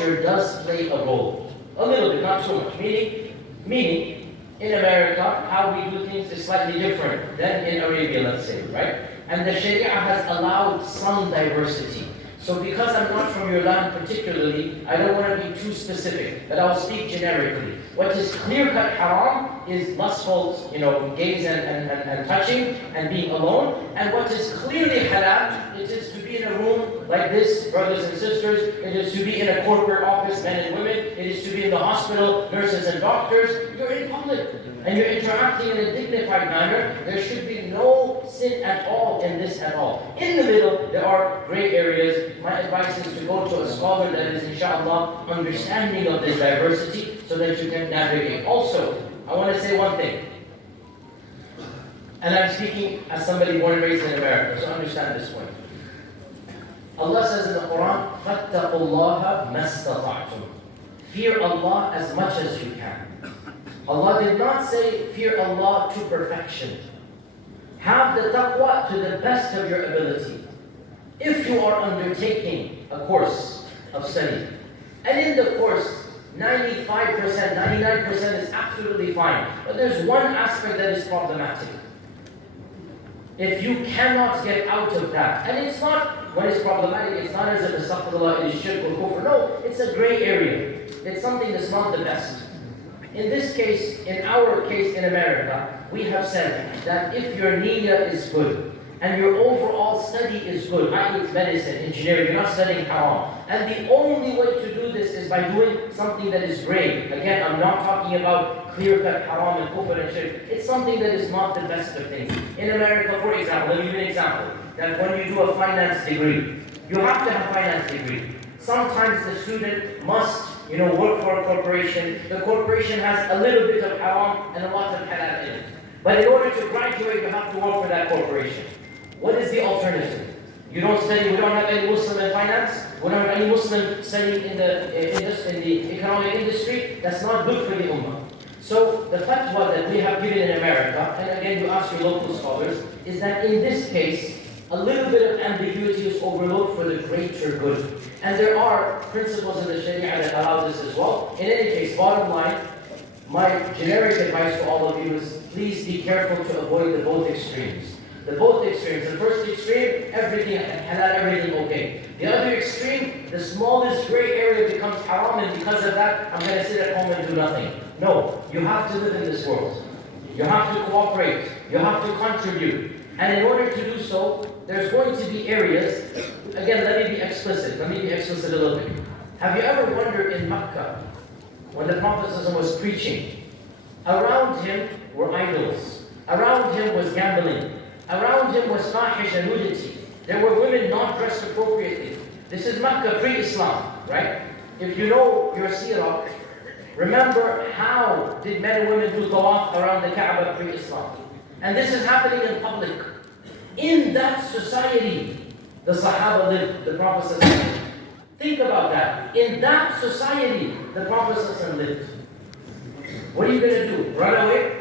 culture does play a role. A little bit, not so much. Meaning, in America, how we do things is slightly different than in Arabia, let's say, right? And the Sharia has allowed some diversity. So because I'm not from your land particularly, I don't want to be too specific, but I'll speak generically. What is clear-cut haram is lustful, gaze and touching and being alone. And what is clearly halal, it is to be in a room like this, brothers and sisters. It is to be in a corporate office, men and women. It is to be in the hospital, nurses and doctors. You're in public and you're interacting in a dignified manner. There should be no sin at all in this at all. In the middle, there are gray areas. My advice is to go to a scholar that is, inshallah, understanding of this diversity so that you can navigate. Also, I want to say one thing. And I'm speaking as somebody born and raised in America, so understand this point. Allah says in the Quran, فَاتَّقُوا اللَّهَ مَا اسْتَطَعْتُمْ. Fear Allah as much as you can. Allah did not say fear Allah to perfection. Have the taqwa to the best of your ability. If you are undertaking a course of study, and in the course 95%, 99% is absolutely fine, but there's one aspect that is problematic. If you cannot get out of that, and it's not, what is problematic, it's not as if astaghfirullah, it is shirk or kufr. No, it's a gray area. It's something that's not the best. In this case, in our case in America, we have said that if your niyyah is good, and your overall study is good, i.e. it's medicine, engineering, you're not studying haram. And the only way to do this is by doing something that is gray. Again, I'm not talking about clear-cut haram and kufr and shirk. It's something that is not the best of things. In America, for example, let me give you an example. That when you do a finance degree, you have to have a finance degree. Sometimes the student must, work for a corporation. The corporation has a little bit of haram and a lot of halal in it. But in order to graduate, you have to work for that corporation. What is the alternative? You don't study, we don't have any Muslim in finance, we don't have any Muslim studying in the economic industry. That's not good for the ummah. So the fatwa that we have given in America, and again you ask your local scholars, is that in this case, a little bit of ambiguity is overlooked for the greater good. And there are principles in the Sharia that allow this as well. In any case, bottom line, my generic advice to all of you is please be careful to avoid the both extremes. The both extremes. The first extreme, everything halal, everything okay. The other extreme, the smallest gray area becomes haram, and because of that, I'm going to sit at home and do nothing. No, you have to live in this world. You have to cooperate. You have to contribute. And in order to do so, there's going to be areas, again, let me be explicit a little bit. Have you ever wondered in Mecca, when the Prophet was preaching, around him were idols. Around him was gambling. Around him was fahish and nudity. There were women not dressed appropriately. This is Mecca pre-Islam, right? If you know your seerah, remember how did men and women do tawaf around the Kaaba pre-Islam. And this is happening in public. In that society, the Sahaba lived, the Prophet ﷺ. Think about that. In that society, the Prophet ﷺ lived. What are you going to do? Run away?